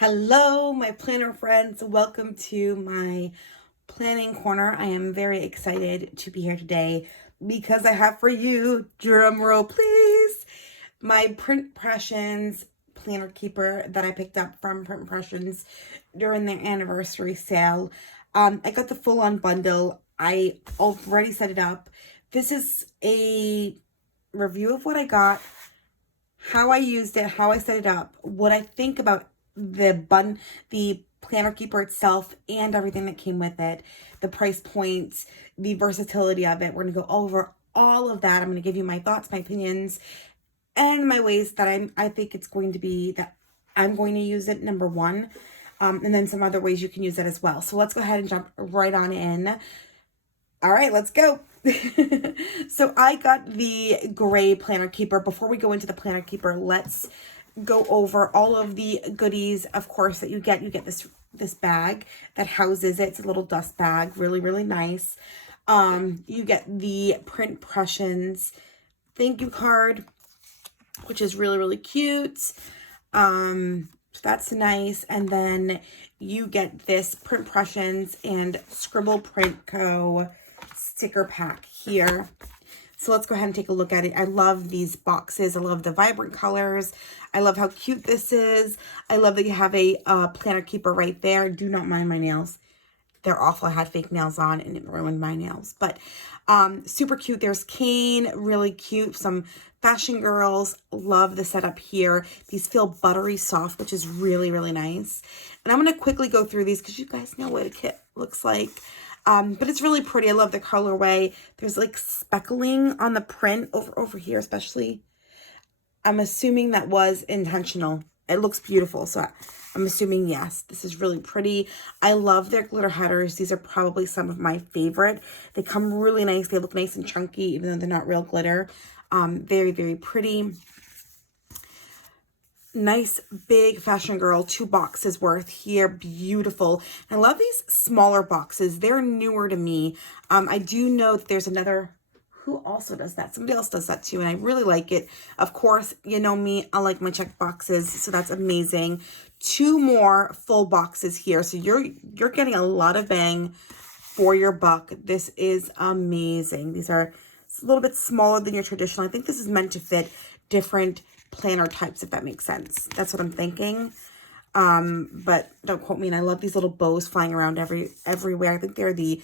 Hello, my planner friends. Welcome to my planning corner. I am very excited to be here today because I have for you, drum roll please, my Print Impressions planner keeper that I picked up from Print Impressions during their anniversary sale. I got the full-on bundle. I already set it up. This is a review of what I got, how I used it, how I set it up, what I think about the planner keeper itself and everything that came with it, the price points, the versatility of it. We're going to go over all of that. I'm going to give you my thoughts, my opinions, and my ways that I think it's going to be that I'm going to use it, number one. And then some other ways you can use it as well. So let's go ahead and jump right on in. All right, let's go. So I got the gray planner keeper. Before we go into the planner keeper, let's go over all of the goodies, of course, that you get. You get this bag that houses it. It's a little dust bag, really, really nice. You get the Print Impressions thank you card, which is really, really cute. So that's nice. And then you get this Print Impressions and Scribble Print Co. sticker pack here. So let's go ahead and take a look at it. I love these boxes. I love the vibrant colors. I love how cute this is. I love that you have a planner keeper right there. Do not mind my nails. They're awful. I had fake nails on and it ruined my nails. But super cute. There's Kane, really cute. Some fashion girls. Love the setup here. These feel buttery soft, which is really, really nice. And I'm going to quickly go through these because you guys know what a kit looks like. But it's really pretty. I love the colorway. There's like speckling on the print over here, especially. I'm assuming that was intentional. It looks beautiful. So I'm assuming, yes, this is really pretty. I love their glitter headers. These are probably some of my favorite. They come really nice. They look nice and chunky, even though they're not real glitter. Very, very pretty. Nice big fashion girl, 2 boxes worth here. Beautiful. I love these smaller boxes. They're newer to me. I do know that there's another who also does that. Somebody else does that too, and I really like it. Of course, you know me, I like my check boxes, so that's amazing. 2 more full boxes here, so you're getting a lot of bang for your buck. This is amazing. These are a little bit smaller than your traditional. I think this is meant to fit different planner types, if that makes sense. That's what I'm thinking. But don't quote me. And I love these little bows flying around everywhere. I think they're the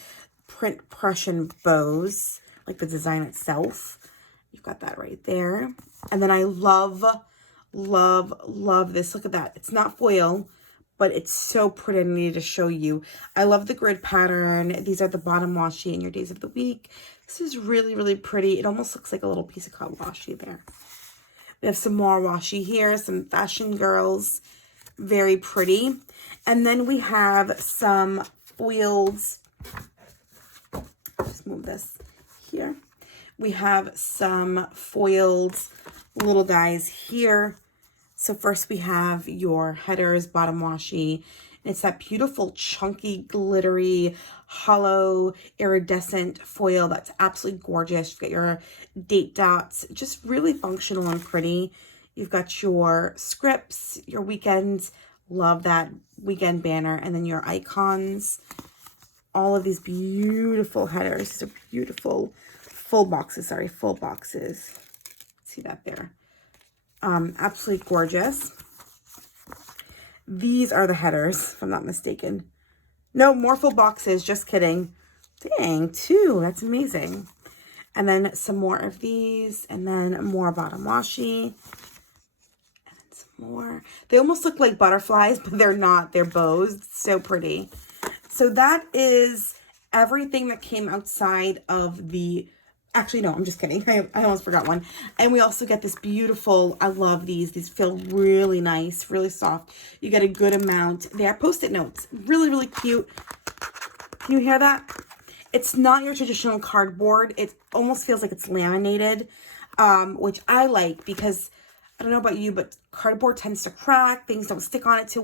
Print Impression bows, like the design itself. You've got that right there. And then I love, love, love this. Look at that. It's not foil, but it's so pretty. I needed to show you. I love the grid pattern. These are the bottom washi in your days of the week. This is really, really pretty. It almost looks like a little piece of cotton washi there. We have some more washi here, some fashion girls, very pretty. And then we have some foils. Just move this here. We have some foiled little guys here. So first we have your headers, bottom washi. It's that beautiful, chunky, glittery, hollow, iridescent foil that's absolutely gorgeous. You've got your date dots, just really functional and pretty. You've got your scripts, your weekends. Love that weekend banner. And then your icons. All of these beautiful headers. These are beautiful full boxes. Sorry, full boxes. See that there? Absolutely gorgeous. These are the headers, if I'm not mistaken. No, more full boxes. Just kidding. Dang, 2. That's amazing. And then some more of these. And then more bottom washi. And then some more. They almost look like butterflies, but they're not. They're bows. It's so pretty. So that is everything that came outside of the... Actually, no, I'm just kidding. I almost forgot one. And we also get this beautiful, I love these. These feel really nice, really soft. You get a good amount. They are Post-it notes. Really, really cute. Can you hear that? It's not your traditional cardboard. It almost feels like it's laminated, which I like because... I don't know about you, but cardboard tends to crack. Things don't stick on it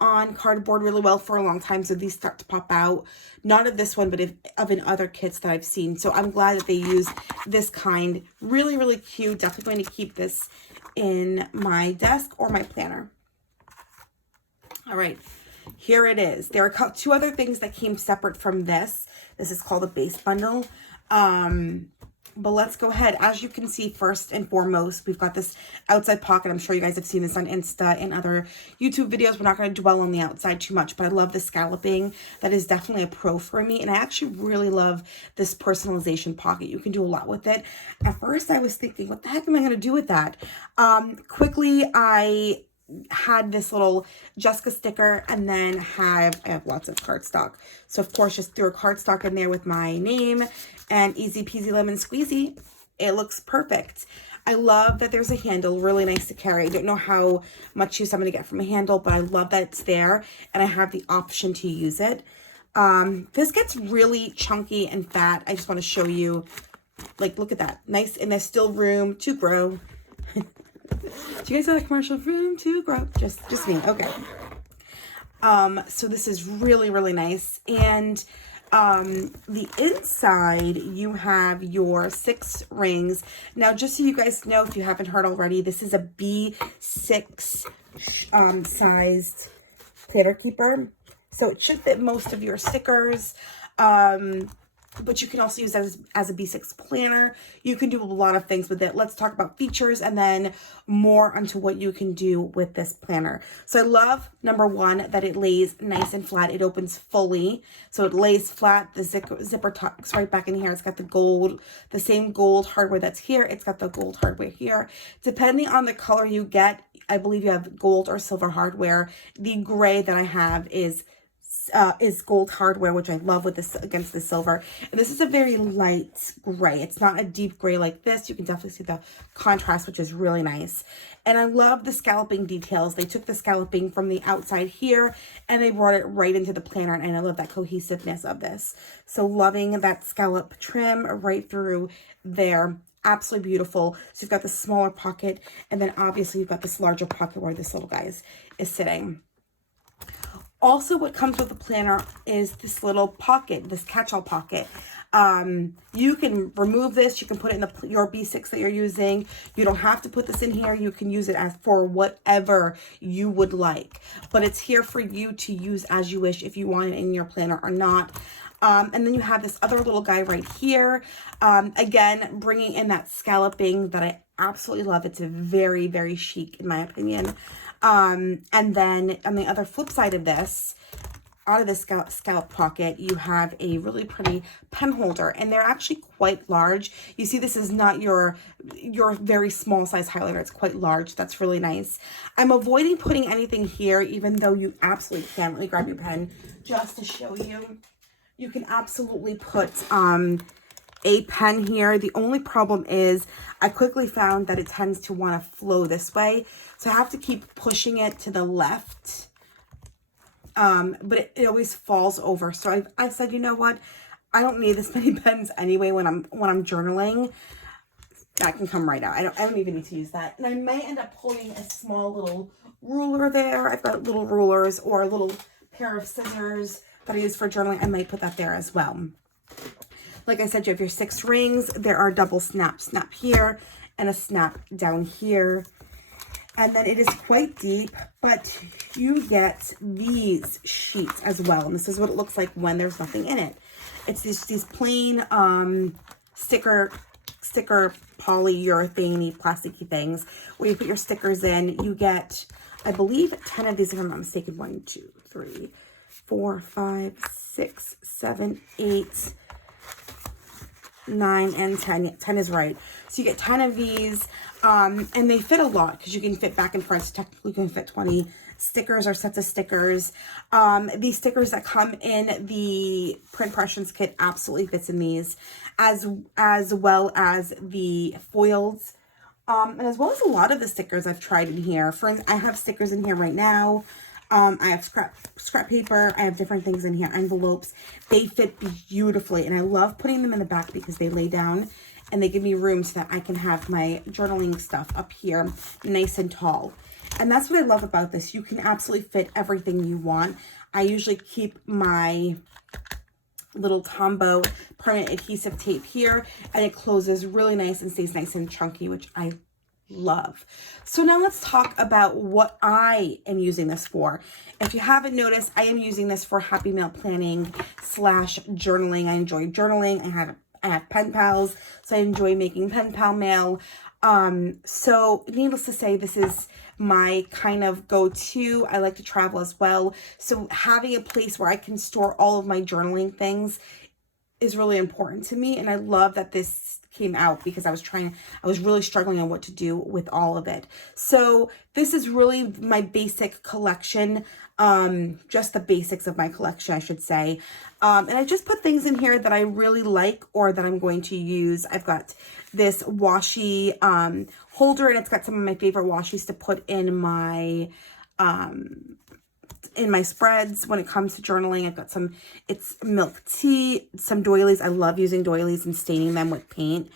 on cardboard really well for a long time. So these start to pop out. Not of this one, but of in other kits that I've seen. So I'm glad that they use this kind. Really, really cute. Definitely going to keep this in my desk or my planner. All right, here it is. There are two other things that came separate from this. This is called a base bundle. But let's go ahead. As you can see, first and foremost, we've got this outside pocket. I'm sure you guys have seen this on Insta and other YouTube videos. We're not going to dwell on the outside too much, but I love the scalloping. That is definitely a pro for me. And I actually really love this personalization pocket. You can do a lot with it. At first, I was thinking, what the heck am I going to do with that? Quickly, I had this little Jessica sticker, and then I have lots of cardstock. So of course, just threw a cardstock in there with my name, and easy peasy lemon squeezy. It looks perfect. I love that there's a handle, really nice to carry. I don't know how much use I'm going to get from a handle, but I love that it's there, and I have the option to use it. This gets really chunky and fat. I just want to show you, like, look at that. Nice, and there's still room to grow. Do you guys know that commercial? Room to grow. Just me. Okay. So this is really, really nice. And the inside, you have your 6 rings. Now, just so you guys know, if you haven't heard already, this is a B6 sized planner keeper. So it should fit most of your stickers. But you can also use that as a B6 planner. You can do a lot of things with it. Let's talk about features and then more onto what you can do with this planner. So I love, number one, that it lays nice and flat. It opens fully. So it lays flat. The zipper tucks right back in here. It's got the gold, the same gold hardware that's here. It's got the gold hardware here. Depending on the color you get, I believe you have gold or silver hardware. The gray that I have is gold hardware, which I love with this against the silver. And this is a very light gray. It's not a deep gray like this. You can definitely see the contrast, which is really nice. And I love the scalloping details. They took the scalloping from the outside here and they brought it right into the planner. And I love that cohesiveness of this. So loving that scallop trim right through there. Absolutely beautiful. So you've got the smaller pocket, and then obviously you've got this larger pocket where this little guy is sitting. Also, what comes with the planner is this little pocket, this catch-all pocket. You can remove this. You can put it in your B6 that you're using. You don't have to put this in here. You can use it as for whatever you would like. But it's here for you to use as you wish, if you want it in your planner or not. And then you have this other little guy right here. Again, bringing in that scalloping that I absolutely love. It's a very, very chic in my opinion. And then on the other flip side of this, out of the scallop pocket, you have a really pretty pen holder, and they're actually quite large. You see, this is not your very small size highlighter. It's quite large. That's really nice. I'm avoiding putting anything here, even though you absolutely can. Let me grab your pen just to show you. You can absolutely put a pen here. The only problem is I quickly found that it tends to want to flow this way. So I have to keep pushing it to the left. But it always falls over. So I said, you know what? I don't need this many pens anyway when I'm journaling. That can come right out. I don't even need to use that. And I may end up pulling a small little ruler there. I've got little rulers or a little pair of scissors that I use for journaling. I might put that there as well. Like I said, you have your 6 rings. There are double snap here and a snap down here. And then it is quite deep, but you get these sheets as well. And this is what it looks like when there's nothing in it. It's these plain sticker polyurethane-y plasticky things where you put your stickers in. You get, I believe, 10 of these, if I'm not mistaken. 1, 2, 3, 4, 5, 6, 7, 8, 9, and 10. 10 is right. So you get 10 of these, and they fit a lot because you can fit back and front. So technically you can fit 20 stickers or sets of stickers. These stickers that come in the Print Impressions kit absolutely fits in these, as well as the foils, and as well as a lot of the stickers I've tried in here. For instance, I have stickers in here right now. I have scrap paper. I have different things in here, envelopes. They fit beautifully, and I love putting them in the back because they lay down and they give me room so that I can have my journaling stuff up here nice and tall. And that's what I love about this. You can absolutely fit everything you want. I usually keep my little Tombow permanent adhesive tape here, and it closes really nice and stays nice and chunky, which I love. So now let's talk about what I am using this for. If you haven't noticed, I am using this for happy mail planning / journaling. I enjoy journaling. I have pen pals, so I enjoy making pen pal mail. So needless to say, this is my kind of go-to. I like to travel as well. So having a place where I can store all of my journaling things is really important to me. And I love that this came out because I was really struggling on what to do with all of it. So this is really my basic collection, just the basics of my collection, I should say. And I just put things in here that I really like or that I'm going to use. I've got this washi holder, and it's got some of my favorite washi's to put in my spreads when it comes to journaling. I've got it's milk tea, some doilies. I love using doilies and staining them with paint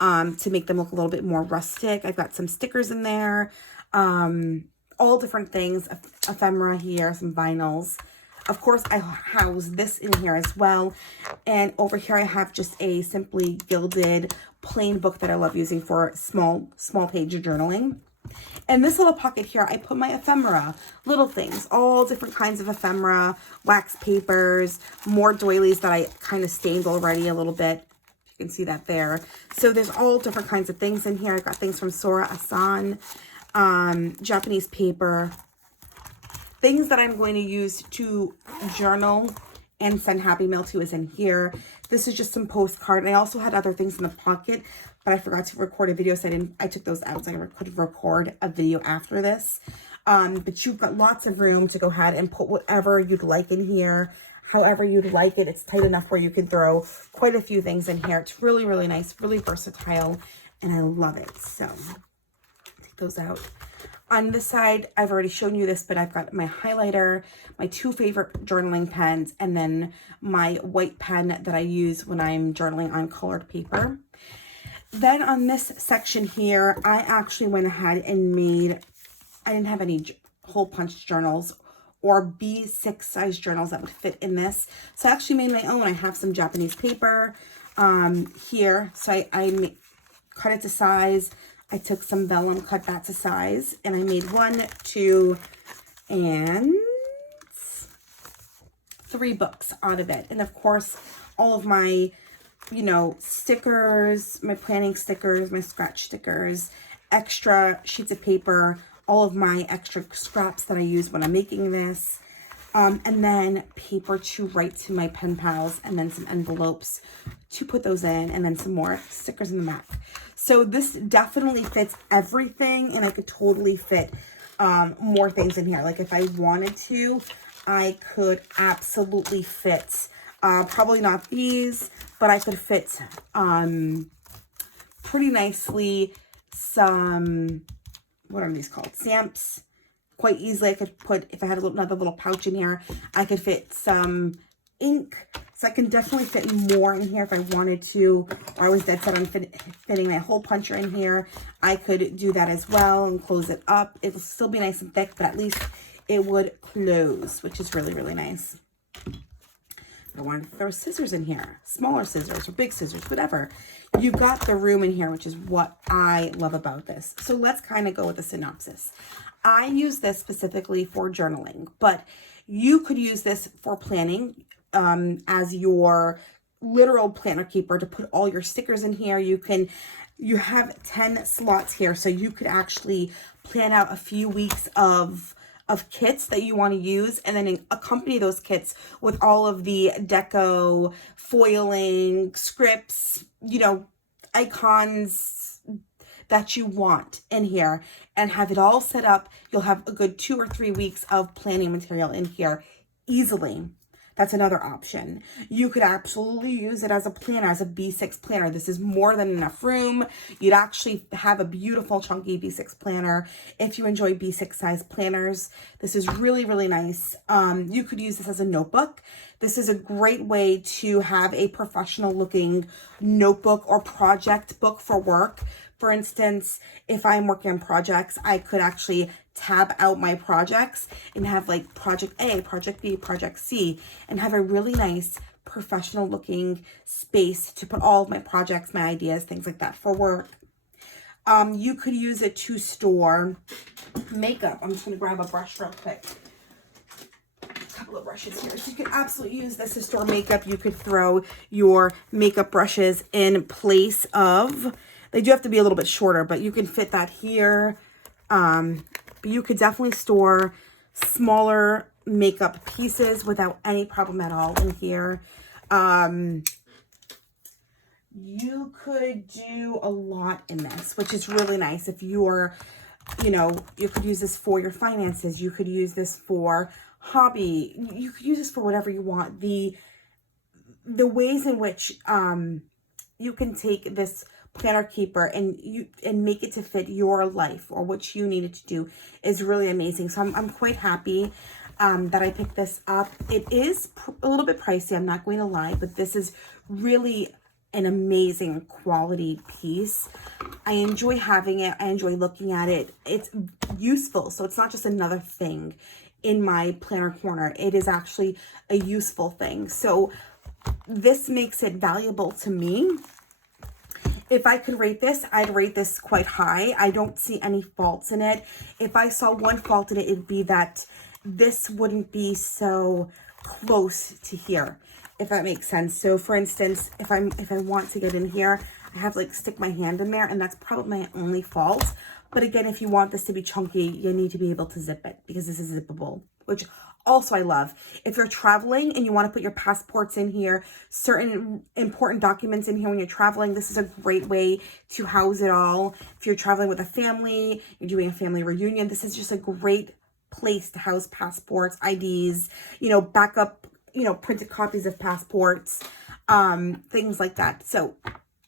to make them look a little bit more rustic. I've got some stickers in there, all different things, ephemera here, some vinyls. Of course, I house this in here as well. And over here, I have just a simply gilded plain book that I love using for small page journaling. And this little pocket here, I put my ephemera, little things, all different kinds of ephemera, wax papers, more doilies that I kind of stained already a little bit. You can see that there. So there's all different kinds of things in here. I've got things from Sora Asan, Japanese paper, things that I'm going to use to journal and send happy mail to is in here. This is just some postcard. I also had other things in the pocket, but I forgot to record a video, so I took those out so I could record a video after this. But you've got lots of room to go ahead and put whatever you'd like in here, however you'd like it. It's tight enough where you can throw quite a few things in here. It's really, really nice, really versatile, and I love it. So take those out. On this side, I've already shown you this, but I've got my highlighter, my two favorite journaling pens, and then my white pen that I use when I'm journaling on colored paper. Then on this section here, I actually went ahead and I didn't have any hole punch journals or B6 size journals that would fit in this. So I actually made my own. I have some Japanese paper here. So I cut it to size. I took some vellum, cut that to size, and I made 1, 2, and 3 books out of it. And of course, all of my, stickers, my planning stickers, my scratch stickers, extra sheets of paper, all of my extra scraps that I use when I'm making this. And then paper to write to my pen pals, and then some envelopes to put those in, and then some more stickers in the back. So this definitely fits everything, and I could totally fit more things in here. Like if I wanted to, I could absolutely fit, probably not these, but I could fit pretty nicely some, what are these called? Stamps. Quite easily. I could put, if I had another little pouch in here, I could fit some ink. So I can definitely fit more in here if I wanted to. Or I was dead set on fitting my hole puncher in here. I could do that as well and close it up. It will still be nice and thick, but at least it would close, which is really, really nice. I wanted to throw scissors in here, smaller scissors or big scissors, whatever. You've got the room in here, which is what I love about this. So let's kind of go with the synopsis. I use this specifically for journaling, but you could use this for planning as your literal planner keeper to put all your stickers in here. You have 10 slots here, so you could actually plan out a few weeks of kits that you want to use, and then accompany those kits with all of the deco, foiling, scripts, icons that you want in here, and have it all set up. You'll have a good 2 or 3 weeks of planning material in here easily. That's another option. You could absolutely use it as a planner, as a B6 planner. This is more than enough room. You'd actually have a beautiful chunky B6 planner if you enjoy B6 size planners. This is really, really nice. You could use this as a notebook. This is a great way to have a professional looking notebook or project book for work. For instance, if I'm working on projects, I could actually tab out my projects and have like project A, project B, project C, and have a really nice professional looking space to put all of my projects, my ideas, things like that for work. You could use it to store makeup. I'm just going to grab a brush real quick. A couple of brushes here. So you could absolutely use this to store makeup. You could throw your makeup brushes in place of, they do have to be a little bit shorter, but you can fit that here. But you could definitely store smaller makeup pieces without any problem at all in here. You could do a lot in this, which is really nice. If you're, you know, you could use this for your finances. You could use this for hobby. You could use this for whatever you want. The ways in which you can take this planner keeper and make it to fit your life or what you needed to do is really amazing. So I'm quite happy that I picked this up. It is a little bit pricey, I'm not going to lie, but this is really an amazing quality piece. I enjoy having it. I enjoy looking at it. It's useful, so it's not just another thing in my planner corner. It is actually a useful thing. So this makes it valuable to me. If I could rate this, I'd rate this quite high. I don't see any faults in it. If I saw one fault in it, it'd be that this wouldn't be so close to here, if that makes sense. So for instance, if I want to get in here, I have to like stick my hand in there, and that's probably my only fault. But again, if you want this to be chunky, you need to be able to zip it because this is zippable, which also I love. If you're traveling and you want to put your passports in here, certain important documents in here when you're traveling, this is a great way to house it all. If you're traveling with a family, you're doing a family reunion, this is just a great place to house passports, IDs, you know, backup, you know, printed copies of passports, things like that. So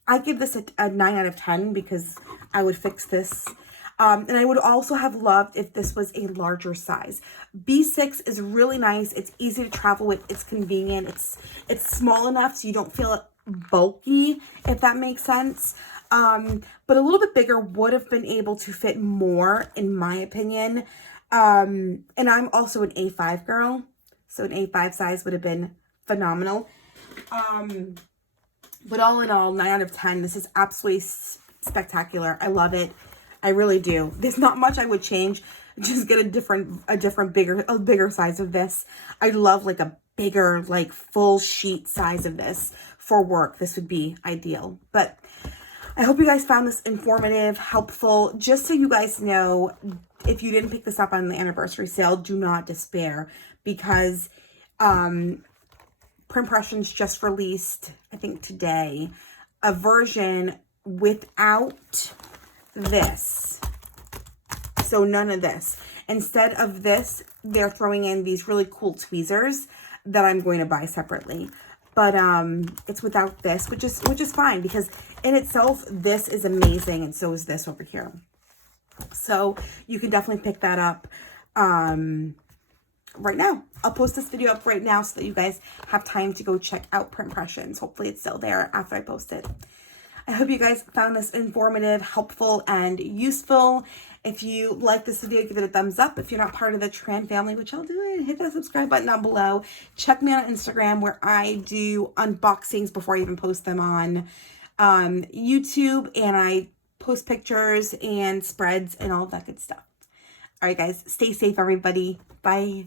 I give this a 9 out of 10 because I would fix this. And I would also have loved if this was a larger size. B6 is really nice. It's easy to travel with. It's convenient. It's small enough so you don't feel it bulky, if that makes sense. But a little bit bigger would have been able to fit more, in my opinion. And I'm also an A5 girl, so an A5 size would have been phenomenal. But all in all, 9 out of 10. This is absolutely spectacular. I love it. I really do. There's not much I would change. Just get a bigger size of this. I love like a bigger, like full sheet size of this for work. This would be ideal. But I hope you guys found this informative, helpful. Just so you guys know, if you didn't pick this up on the anniversary sale, do not despair, because Printpressions just released, I think today, a version without this. So none of this. Instead of this, they're throwing in these really cool tweezers that I'm going to buy separately. But it's without this, which is fine, because in itself this is amazing, and so is this over here. So you can definitely pick that up right now. I'll post this video up right now so that you guys have time to go check out Printpressions. Hopefully it's still there after I post it. I hope you guys found this informative, helpful, and useful. If you like this video, give it a thumbs up. If you're not part of the Tran family, which I'll do it, hit that subscribe button down below. Check me out on Instagram, where I do unboxings before I even post them on YouTube, and I post pictures and spreads and all of that good stuff. All right, guys, stay safe, everybody. Bye.